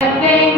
Happy